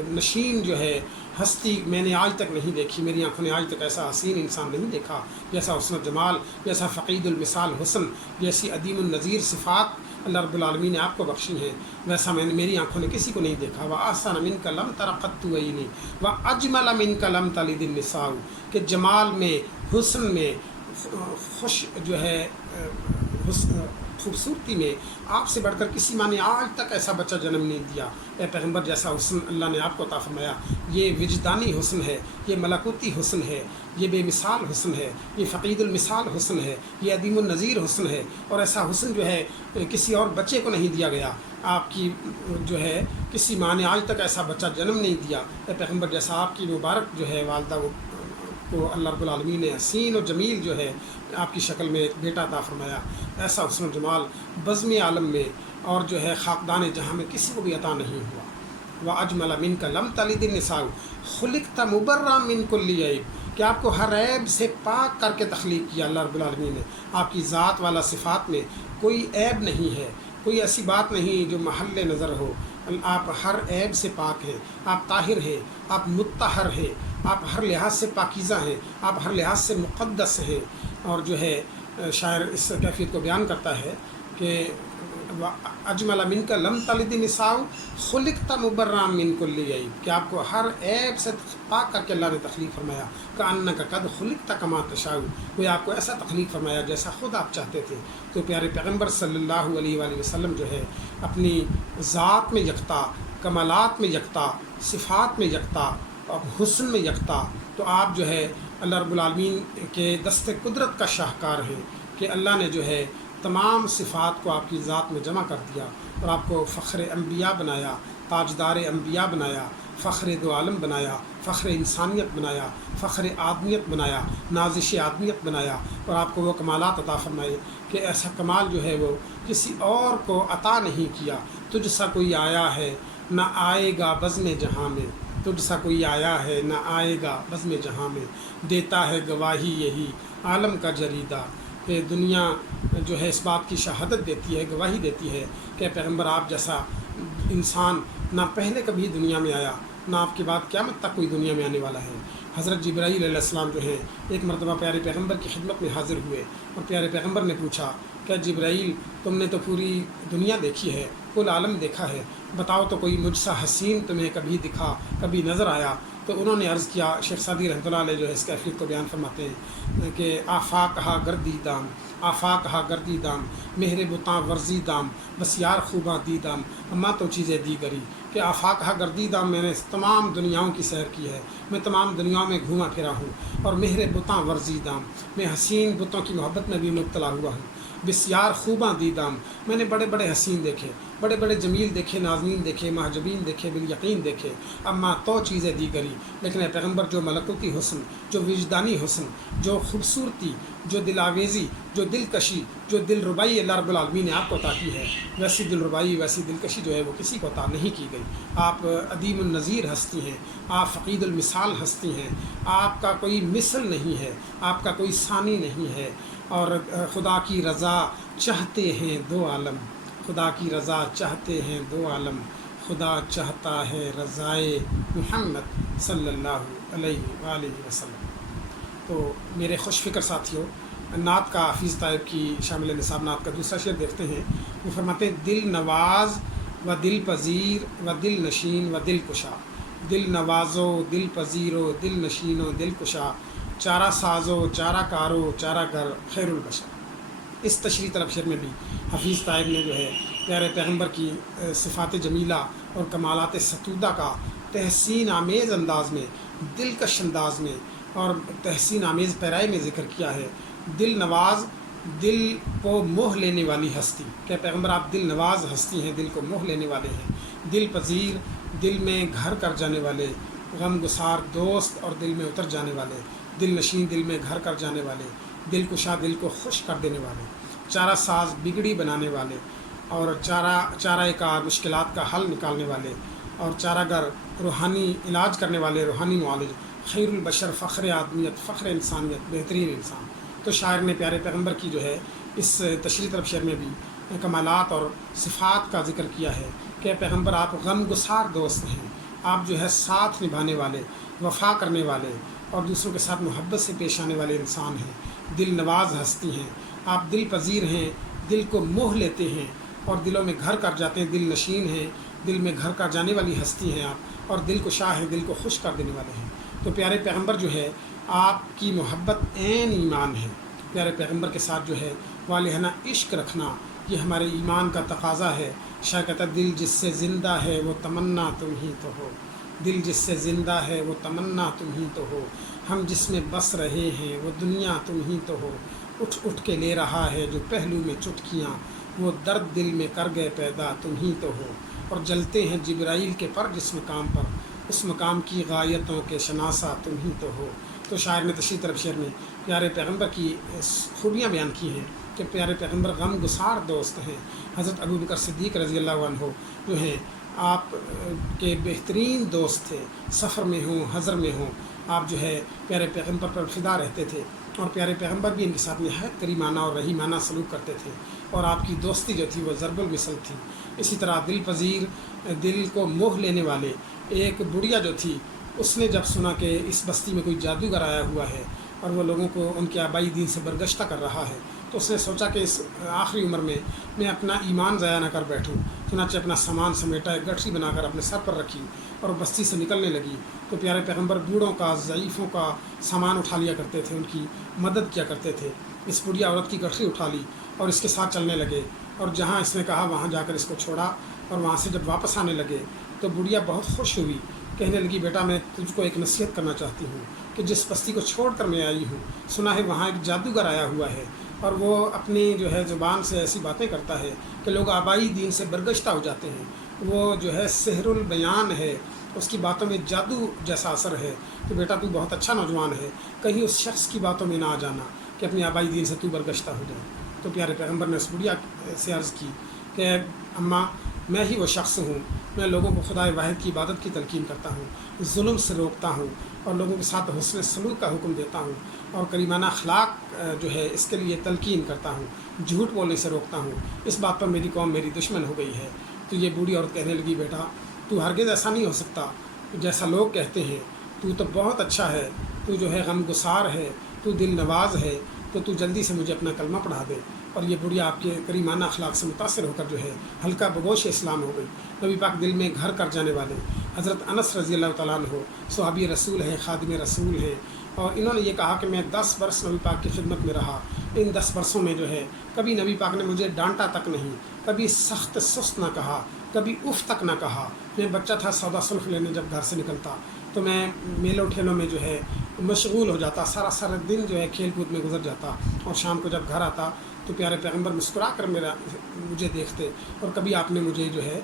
نشین جو ہے ہستی میں نے آج تک نہیں دیکھی، میری آنکھوں نے آج تک ایسا حسین انسان نہیں دیکھا، جیسا حسن و جمال، جیسا فقید المثال حسن، جیسی عدیم النظیر صفات اللہ رب العالمین نے آپ کو بخشی ہیں، ویسا میری آنکھوں نے کسی کو نہیں دیکھا۔ وَأَحْسَنَ مِنْكَ لَمْ تَرَقَتُّ عَيْنِي وَأَجْمَلَ مِنْكَ لَمْ تَلِدِ النِّسَاءُ، کہ جمال میں، حسن میں، خوش جو ہے خوبصورتی میں آپ سے بڑھ کر کسی ماں نے آج تک ایسا بچہ جنم نہیں دیا۔ اے پیغمبر جیسا حسن اللہ نے آپ کو عطا فرمایا، یہ وجدانی حسن ہے، یہ ملکوتی حسن ہے، یہ بے مثال حسن ہے، یہ فقید المثال حسن ہے، یہ عدیم النظیر حسن ہے، اور ایسا حسن جو ہے کسی اور بچے کو نہیں دیا گیا۔ آپ کی جو ہے کسی ماں نے آج تک ایسا بچہ جنم نہیں دیا۔ اے پیغمبر جیسا آپ کی مبارک جو ہے والدہ کو اللہ رب العالمین نے حسین و جمیل جو ہے آپ کی شکل میں ایک بیٹا عطا فرمایا، ایسا حسن و جمال بزم عالم میں اور جو ہے خاکدان جہاں میں کسی کو بھی عطا نہیں ہوا۔ وَأَجْمَلَ مِنْكَ لَمْ تَلِدِ النِّسَاءُ خُلِقْتَ مُبَرًّا مِنْ كُلِّ عَيْبٍ، کہ آپ کو ہر عیب سے پاک کر کے تخلیق کیا اللہ رب العالمین نے۔ آپ کی ذات والا صفات میں کوئی عیب نہیں ہے، کوئی ایسی بات نہیں جو محل نظر ہو، آپ ہر عیب سے پاک ہیں، آپ طاہر ہیں، آپ مطہر ہیں، آپ ہر لحاظ سے پاکیزہ ہیں، آپ ہر لحاظ سے مقدس ہیں۔ اور جو ہے شاعر اس کیفیت کو بیان کرتا ہے کہ اجمل منک لم تلد النساء خلقت مبرا من کل عیب، کہ آپ کو ہر عیب سے پاک کر کے اللہ نے تخلیق فرمایا۔ کأنک قد خلقت کما تشاء، کوئی آپ کو ایسا تخلیق فرمایا جیسا خود آپ چاہتے تھے۔ تو پیارے پیغمبر صلی اللہ علیہ وآلہ وسلم جو ہے اپنی ذات میں یکتا، کمالات میں یکتا، صفات میں یکتا اور حسن میں یکتا، تو آپ جو ہے اللہ رب العالمین کے دست قدرت کا شاہکار ہیں کہ اللہ نے جو ہے تمام صفات کو آپ کی ذات میں جمع کر دیا اور آپ کو فخر انبیاء بنایا، تاجدار انبیاء بنایا، فخر دو عالم بنایا، فخر انسانیت بنایا، فخر آدمیت بنایا، نازش آدمیت بنایا، اور آپ کو وہ کمالات عطا فرمائے کہ ایسا کمال جو ہے وہ کسی اور کو عطا نہیں کیا۔ تجھ سا کوئی آیا ہے نہ آئے گا بزم جہاں میں، تجھ سا کوئی آیا ہے نہ آئے گا بزم جہاں میں، دیتا ہے گواہی یہی عالم کا جریدہ، کہ دنیا جو ہے اس بات کی شہادت دیتی ہے، گواہی دیتی ہے کہ پیغمبر آپ جیسا انسان نہ پہلے کبھی دنیا میں آیا، نہ آپ کے بعد قیامت تک کوئی دنیا میں آنے والا ہے۔ حضرت جبرائیل علیہ السلام جو ہیں ایک مرتبہ پیارے پیغمبر کی خدمت میں حاضر ہوئے اور پیارے پیغمبر نے پوچھا کہ جبرائیل تم نے تو پوری دنیا دیکھی ہے، کل عالم دیکھا ہے، بتاؤ تو کوئی مجھ سا حسین تمہیں کبھی دکھا، کبھی نظر آیا؟ تو انہوں نے عرض کیا، شیخ سعدی رحمۃ اللہ علیہ جو ہے اس کیفیت کو بیان فرماتے ہیں کہ آفاق ہا گردی دام، آفاق ہا گردی دام، مہر بتاں ورزی دام، بس یار خوباں دی دام، اما تو چیزیں دی گری، کہ آفاق ہا گردی دام، میں نے تمام دنیاؤں کی سیر کی ہے، میں تمام دنیاؤں میں گھوما پھرا ہوں، اور مہر بتاں ورزی دام، میں حسین بتوں کی محبت میں بھی مبتلا ہوا ہوں، بسیار خوباں دی دام، میں نے بڑے بڑے حسین دیکھے، بڑے بڑے جمیل دیکھے، نازنین دیکھے، محجبین دیکھے، بالیقین دیکھے، اما تو چیزیں دی گری، لیکن اے پیغمبر جو ملکوتی حسن، جو وجدانی حسن، جو خوبصورتی، جو دل آویزی، جو دلکشی، جو دل ربائی اللہ رب العالمین نے آپ کو عطا کی ہے، ویسی دل ربائی، ویسی دلکشی جو ہے وہ کسی کو عطا نہیں کی گئی۔ آپ عدیم النظیر ہستی ہیں، آپ فقید المثال ہستی ہیں، آپ کا کوئی مثل نہیں ہے، آپ کا کوئی ثانی نہیں ہے، اور خدا کی رضا چاہتے ہیں دو عالم، خدا کی رضا چاہتے ہیں دو عالم، خدا چاہتا ہے رضائے محمد صلی اللہ علیہ وآلہ وسلم۔ تو میرے خوش فکر ساتھیوں، نعت کا حفیظ طیب کی شامل نصاب نعت کا دوسرا شعر دیکھتے ہیں۔ وہ فرماتے ہیں دل نواز و دل پذیر و دل نشین و دل کشا، دل نوازو دل پذیرو دل نشینو دل کشا، چارہ سازو چارہ کارو چارہ گر خیر البشر۔ اس تشریح طلب شعر میں بھی حفیظ طیب نے جو ہے پیارے پیغمبر کی صفات جمیلہ اور کمالات ستودہ کا تحسین آمیز انداز میں، دلکش انداز میں اور تحسین آمیز پیرائی میں ذکر کیا ہے، دل نواز، دل کو موہ لینے والی ہستی، کہ پیغمبر آپ دل نواز ہستی ہیں، دل کو موہ لینے والے ہیں، دل پذیر، دل میں گھر کر جانے والے، غم گسار دوست اور دل میں اتر جانے والے، دل نشین، دل میں گھر کر جانے والے، دل کشا، دل کو خوش کر دینے والے، چارہ ساز، بگڑی بنانے والے، اور چارہ کار، مشکلات کا حل نکالنے والے، اور چارہ گر، روحانی علاج کرنے والے، روحانی معالج، خیر البشر، فخر آدمیت، فخر انسانیت، بہترین انسان۔ تو شاعر نے پیارے پیغمبر کی جو ہے اس تشریح طلب شعر میں بھی کمالات اور صفات کا ذکر کیا ہے کہ پیغمبر آپ غم گسار دوست ہیں، آپ جو ہے ساتھ نبھانے والے، وفا کرنے والے اور دوسروں کے ساتھ محبت سے پیش آنے والے انسان ہیں، دل نواز ہستی ہیں، آپ دل پذیر ہیں، دل کو موہ لیتے ہیں اور دلوں میں گھر کر جاتے ہیں، دل نشین ہیں، دل میں گھر کر جانے والی ہستی ہیں آپ، اور دل کشا ہے، دل کو خوش کر دینے والے ہیں۔ تو پیارے پیغمبر جو ہے آپ کی محبت عین ایمان ہے، پیارے پیغمبر کے ساتھ جو ہے والہانہ عشق رکھنا یہ ہمارے ایمان کا تقاضا ہے۔ شاہ کہتا ہے دل جس سے زندہ ہے وہ تمنا تم ہی تو ہو، دل جس سے زندہ ہے وہ تمنا تم ہی تو ہو، ہم جس میں بس رہے ہیں وہ دنیا تم ہی تو ہو، اٹھ اٹھ کے لے رہا ہے جو پہلو میں چٹکیاں، وہ درد دل میں کر گئے پیدا تم ہی تو ہو، اور جلتے ہیں جبرائیل کے پر جس مقام پر، اس مقام کی غایتوں کے شناسہ تم ہی تو ہو۔ تو شاعر نے تشریح طلب شعر میں پیارے پیغمبر کی خوبیاں بیان کی ہیں کہ پیارے پیغمبر غم گسار دوست ہیں۔ حضرت ابوبکر صدیق رضی اللہ عنہ جو ہیں آپ کے بہترین دوست تھے، سفر میں ہوں، حضر میں ہوں، آپ جو ہے پیارے پیغمبر پر فدا رہتے تھے، اور پیارے پیغمبر بھی ان کے ساتھ نہایت کریمانہ اور رحیمانہ سلوک کرتے تھے، اور آپ کی دوستی جو تھی وہ ضرب المثل تھی۔ اسی طرح دل پذیر، دل کو موہ لینے والے، ایک بڑھیا جو تھی اس نے جب سنا کہ اس بستی میں کوئی جادوگر آیا ہوا ہے اور وہ لوگوں کو ان کے آبائی دین سے برگشتہ کر رہا ہے، تو اس نے سوچا کہ اس آخری عمر میں اپنا ایمان ضائع نہ کر بیٹھوں، چنانچہ اپنا سامان سمیٹا، ایک گٹھری بنا کر اپنے سر پر رکھی اور بستی سے نکلنے لگی۔ تو پیارے پیغمبر بوڑھوں کا، ضعیفوں کا سامان اٹھا لیا کرتے تھے، ان کی مدد کیا کرتے تھے۔ اس بڑھیا عورت کی گٹھری اٹھا لی اور اس کے ساتھ چلنے لگے، اور جہاں اس نے کہا وہاں جا کر اس کو چھوڑا، اور وہاں سے جب واپس آنے لگے تو بڑھیا بہت خوش ہوئی، کہنے لگی بیٹا میں تجھ کو ایک نصیحت کرنا چاہتی ہوں کہ جس بستی کو چھوڑ کر میں آئی ہوں، سنا ہے وہاں ایک جادوگر آیا ہوا ہے، اور وہ اپنی جو ہے زبان سے ایسی باتیں کرتا ہے کہ لوگ آبائی دین سے برگشتہ ہو جاتے ہیں، وہ جو ہے سحر البیان ہے، اس کی باتوں میں جادو جیسا اثر ہے، تو بیٹا تو بہت اچھا نوجوان ہے، کہیں اس شخص کی باتوں میں نہ آ جانا کہ اپنی آبائی دین سے تو برگشتہ ہو جائے۔ تو پیارے پیغمبر نے اس بڑھیا سے عرض کی کہ اماں میں ہی وہ شخص ہوں، میں لوگوں کو خدا واحد کی عبادت کی تلقین کرتا ہوں، ظلم سے روکتا ہوں، اور لوگوں کے ساتھ حسن سلوک کا حکم دیتا ہوں، اور کریمانہ اخلاق جو ہے اس کے لیے تلقین کرتا ہوں، جھوٹ بولنے سے روکتا ہوں، اس بات پر میری قوم میری دشمن ہو گئی ہے۔ تو یہ بوڑھی عورت کہنے لگی بیٹا تو ہرگز ایسا نہیں ہو سکتا جیسا لوگ کہتے ہیں، تو بہت اچھا ہے، تو جو ہے غم گسار ہے، تو دل نواز ہے، تو جلدی سے مجھے اپنا کلمہ پڑھا دے۔ اور یہ بڑھیا آپ کے کریمانہ اخلاق سے متاثر ہو کر جو ہے ہلکا بگوش اسلام ہو گئی۔ نبی پاک دل میں گھر کر جانے والے حضرت انس رضی اللہ تعالیٰ عنہ صحابی رسول ہیں، خادم رسول ہیں، اور انہوں نے یہ کہا کہ میں 10 برس نبی پاک کی خدمت میں رہا، ان 10 برسوں میں جو ہے کبھی نبی پاک نے مجھے ڈانٹا تک نہیں، کبھی سخت سست نہ کہا، کبھی اف تک نہ کہا۔ میں بچہ تھا، سودا سلف لینے جب گھر سے نکلتا تو میں میلوں ٹھیلوں میں جو ہے مشغول ہو جاتا، سارا دن جو ہے کھیل کود میں گزر جاتا، اور شام کو جب گھر آتا تو پیارے پیغمبر مسکرا کر مجھے دیکھتے، اور کبھی آپ نے مجھے جو ہے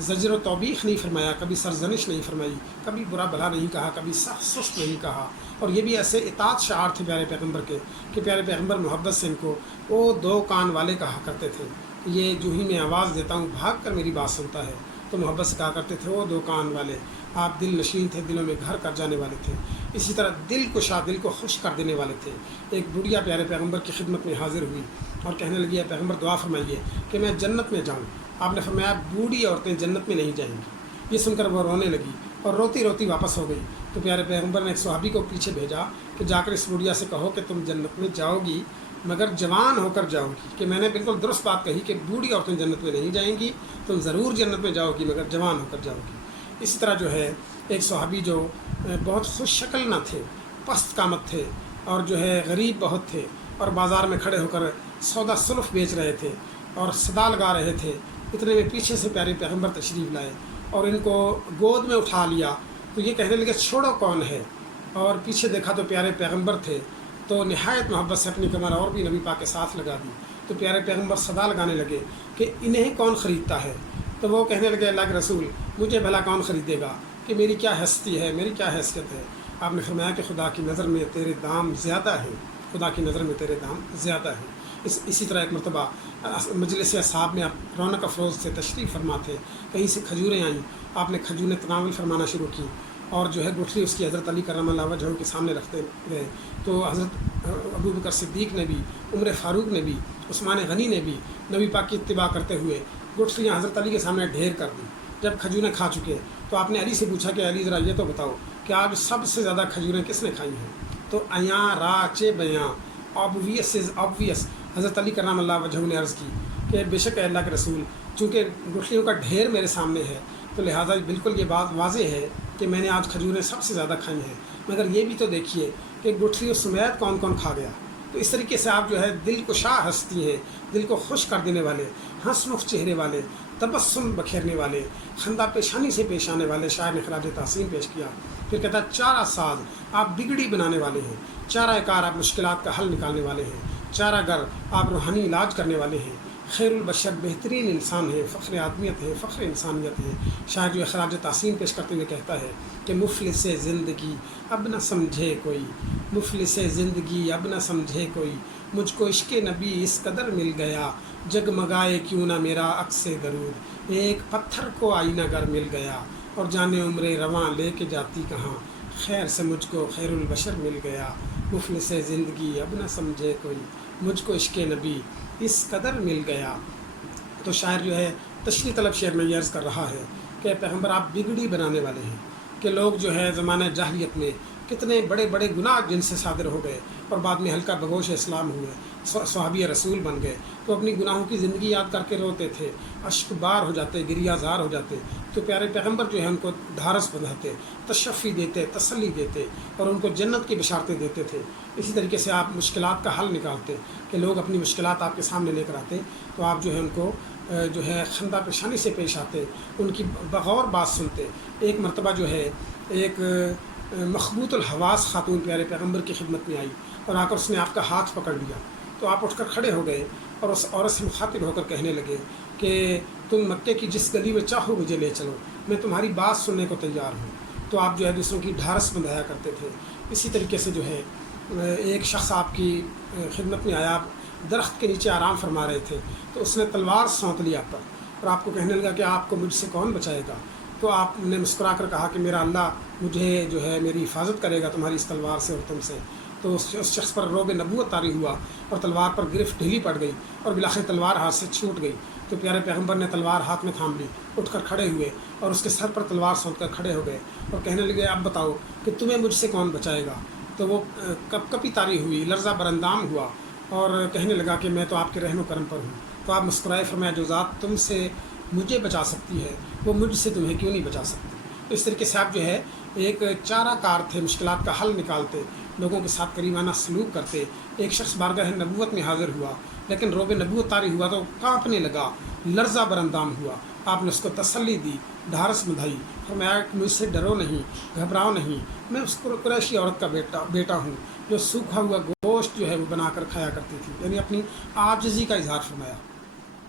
زجر و توبیخ نہیں فرمایا، کبھی سرزنش نہیں فرمائی، کبھی برا بھلا نہیں کہا، کبھی سخت سست نہیں کہا۔ اور یہ بھی ایسے اطاعت شعار تھے پیارے پیغمبر کے کہ پیارے پیغمبر محبت سے ان کو وہ 2 کان والے کہا کرتے تھے، یہ جو ہی میں آواز دیتا ہوں بھاگ کر میری بات سنتا ہے، تو محبت سے کہا کرتے تھے وہ 2 کان والے۔ آپ دل نشین تھے، دلوں میں گھر کر جانے والے تھے، اسی طرح دل کشا، دل کو خوش کر دینے والے تھے۔ ایک بڑھیا پیارے پیغمبر کی خدمت میں حاضر ہوئی اور کہنے لگی ہے پیغمبر دعا فرمائیے کہ میں جنت میں جاؤں۔ آپ نے فرمایا بوڑھی عورتیں جنت میں نہیں جائیں گی۔ یہ سن کر وہ رونے لگی اور روتی روتی واپس ہو گئی۔ تو پیارے پیغمبر نے ایک صحابی کو پیچھے بھیجا کہ جا کر اس بڑھیا سے کہو کہ تم جنت میں جاؤ گی مگر جوان ہو کر جاؤ گی، کہ میں نے بالکل درست بات کہی کہ بوڑھی عورتیں جنت میں نہیں جائیں گی، تم ضرور جنت میں جاؤ گی مگر جوان ہو کر جاؤ گی۔ اسی طرح جو ہے ایک صحابی جو بہت خوش شکل نہ تھے، پست قامت تھے، اور جو ہے غریب بہت تھے، اور بازار میں کھڑے ہو کر سودا سلف بیچ رہے تھے اور صدا لگا رہے تھے، اتنے میں پیچھے سے پیارے پیغمبر تشریف لائے اور ان کو گود میں اٹھا لیا۔ تو یہ کہنے لگے چھوڑو کون ہے، اور پیچھے دیکھا تو پیارے پیغمبر تھے، تو نہایت محبت سے اپنی کمر اور بھی نبی پاک کے ساتھ لگا دی۔ تو پیارے پیغمبر صدا لگانے لگے کہ انہیں کون خریدتا ہے؟ تو وہ کہنے لگے اللہ کے رسول مجھے بھلا کون خریدے گا، کہ میری کیا ہستی ہے، میری کیا حیثیت ہے۔ آپ نے فرمایا کہ خدا کی نظر میں تیرے دام زیادہ ہیں، خدا کی نظر میں تیرے دام زیادہ ہیں۔ اسی طرح ایک مرتبہ مجلس اصحاب میں آپ رونق افروز سے تشریف فرما تھے، کہیں سے کھجوریں آئیں، آپ نے کھجوریں تناول فرمانا شروع کی، اور جو ہے گٹھلی اس کی حضرت علی کرم اللہ وجہہ کے سامنے رکھتے گئے۔ تو حضرت ابوبکر صدیق نے بھی، عمر فاروق نے بھی، عثمان غنی نے بھی نبی پاک کی اتباع کرتے ہوئے گٹھلیاں حضرت علی کے سامنے ڈھیر کر دی۔ جب کھجوریں کھا چکے تو آپ نے علی سے پوچھا کہ علی ذرا یہ تو بتاؤ کہ آج سب سے زیادہ کھجوریں کس نے کھائی ہیں؟ تو ایاں را چے بیاں آبویس حضرت علی کرم اللہ وجہہ نے عرض کی کہ بے شک اللہ کے رسول، چونکہ گٹھلیوں کا ڈھیر میرے سامنے ہے تو لہٰذا بالکل یہ بات واضح ہے کہ میں نے آج کھجوریں سب سے زیادہ کھائی ہیں، مگر یہ بھی تو دیکھیے کہ گٹھلیوں سمیت کون کون کھا گیا۔ تو اس طریقے سے آپ جو ہے دل کو شاہ ہستی ہیں، دل کو خوش کر دینے والے، ہنس مکھ چہرے والے، تبسم بکھیرنے والے، خندہ پیشانی سے پیش آنے والے شاعر نے خراج تحسین پیش کیا۔ پھر کہتا ہے چارہ ساز آپ بگڑی بنانے والے ہیں، چارہ کار آپ مشکلات کا حل نکالنے والے ہیں، چارہ گر آپ روحانی علاج کرنے والے ہیں، خیر البشر بہترین انسان ہے، فخر آدمیت ہے، فخر انسانیت ہے۔ شاعر جو خراج تحسین پیش کرتے ہوئے کہتا ہے کہ مفلس زندگی اب نہ سمجھے کوئی، مفلس زندگی اب نہ سمجھے کوئی، مجھ کو عشق نبی اس قدر مل گیا، جگمگائے کیوں نہ میرا عکس درود، ایک پتھر کو آئینہ گر مل گیا، اور جانے عمر رواں لے کے جاتی کہاں، خیر سے مجھ کو خیر البشر مل گیا، مفلس زندگی اب نہ سمجھے کوئی، مجھ کو عشق نبی اس قدر مل گیا۔ تو شاعر جو ہے تشریح طلب شعر میں یہ عرض کر رہا ہے کہ پیغمبر آپ بگڑی بنانے والے ہیں، کہ لوگ جو ہے زمانہ جاہلیت میں کتنے بڑے بڑے گناہ جن سے صادر ہو گئے اور بعد میں ہلکا بگوش اسلام ہوئے، صحابی رسول بن گئے، تو اپنی گناہوں کی زندگی یاد کر کے روتے تھے، اشک بار ہو جاتے، گریہ زار ہو جاتے، تو پیارے پیغمبر جو ہے ان کو ڈھارس بندھاتے، تشفی دیتے، تسلی دیتے، اور ان کو جنت کی بشارتیں دیتے تھے۔ اسی طریقے سے آپ مشکلات کا حل نکالتے کہ لوگ اپنی مشکلات آپ کے سامنے لے کر آتے، تو آپ جو ہے ان کو جو ہے خندہ پیشانی سے پیش آتے، ان کی بغور بات سنتے۔ ایک مرتبہ جو ہے ایک مخبوط الحواس خاتون پیارے پیغمبر کی خدمت میں آئی اور آ کر اس نے آپ کا ہاتھ پکڑ لیا، تو آپ اٹھ کر کھڑے ہو گئے اور اس عورت سے مخاطب ہو کر کہنے لگے کہ تم مکے کی جس گلی میں چاہو مجھے لے چلو، میں تمہاری بات سننے کو تیار ہوں۔ تو آپ جو ہے دوسروں کی ڈھارس بندھایا کرتے تھے۔ اسی طریقے سے جو ہے ایک شخص آپ کی خدمت میں آیا، آپ درخت کے نیچے آرام فرما رہے تھے، تو اس نے تلوار سونت لی آپ پر اور آپ کو کہنے لگا کہ آپ کو مجھ سے کون بچائے گا؟ تو آپ نے مسکرا کر کہا کہ میرا اللہ مجھے جو ہے میری حفاظت کرے گا تمہاری اس تلوار سے اور تم سے۔ تو اس شخص پر روب نبوت طاری ہوا اور تلوار پر گرفت ڈھیلی پڑ گئی اور بالآخر تلوار ہاتھ سے چھوٹ گئی۔ تو پیارے پیغمبر نے تلوار ہاتھ میں تھام لی، اٹھ کر کھڑے ہوئے اور اس کے سر پر تلوار سونت کر کھڑے ہو گئے اور کہنے لگے اب بتاؤ کہ تمہیں مجھ سے کون بچائے گا؟ تو وہ کپ کپی طاری ہوئی، لرزہ برندام ہوا اور کہنے لگا کہ میں تو آپ کے رحم و کرم پر ہوں۔ تو آپ مسکرائے، فرمایا جو ذات تم سے مجھے بچا سکتی ہے وہ مجھ سے تمہیں کیوں نہیں بچا سکتی؟ تو اس طریقے سے آپ جو ہے ایک چارہ کار تھے، مشکلات کا حل نکالتے، لوگوں کے ساتھ کریمانہ سلوک کرتے۔ ایک شخص بارگاہ نبوت میں حاضر ہوا لیکن روب نبوت طاری ہوا تو کانپنے لگا، لرزہ برندام ہوا۔ آپ نے اس کو تسلی دی، ڈھارس بندھائی، فرمایا کہ مجھ سے ڈرو نہیں، گھبراؤ نہیں، میں اس قریشی عورت کا بیٹا ہوں جو سوکھا ہوا گوشت جو ہے وہ بنا کر کھایا کرتی تھی، یعنی اپنی عاجزی کا اظہار فرمایا۔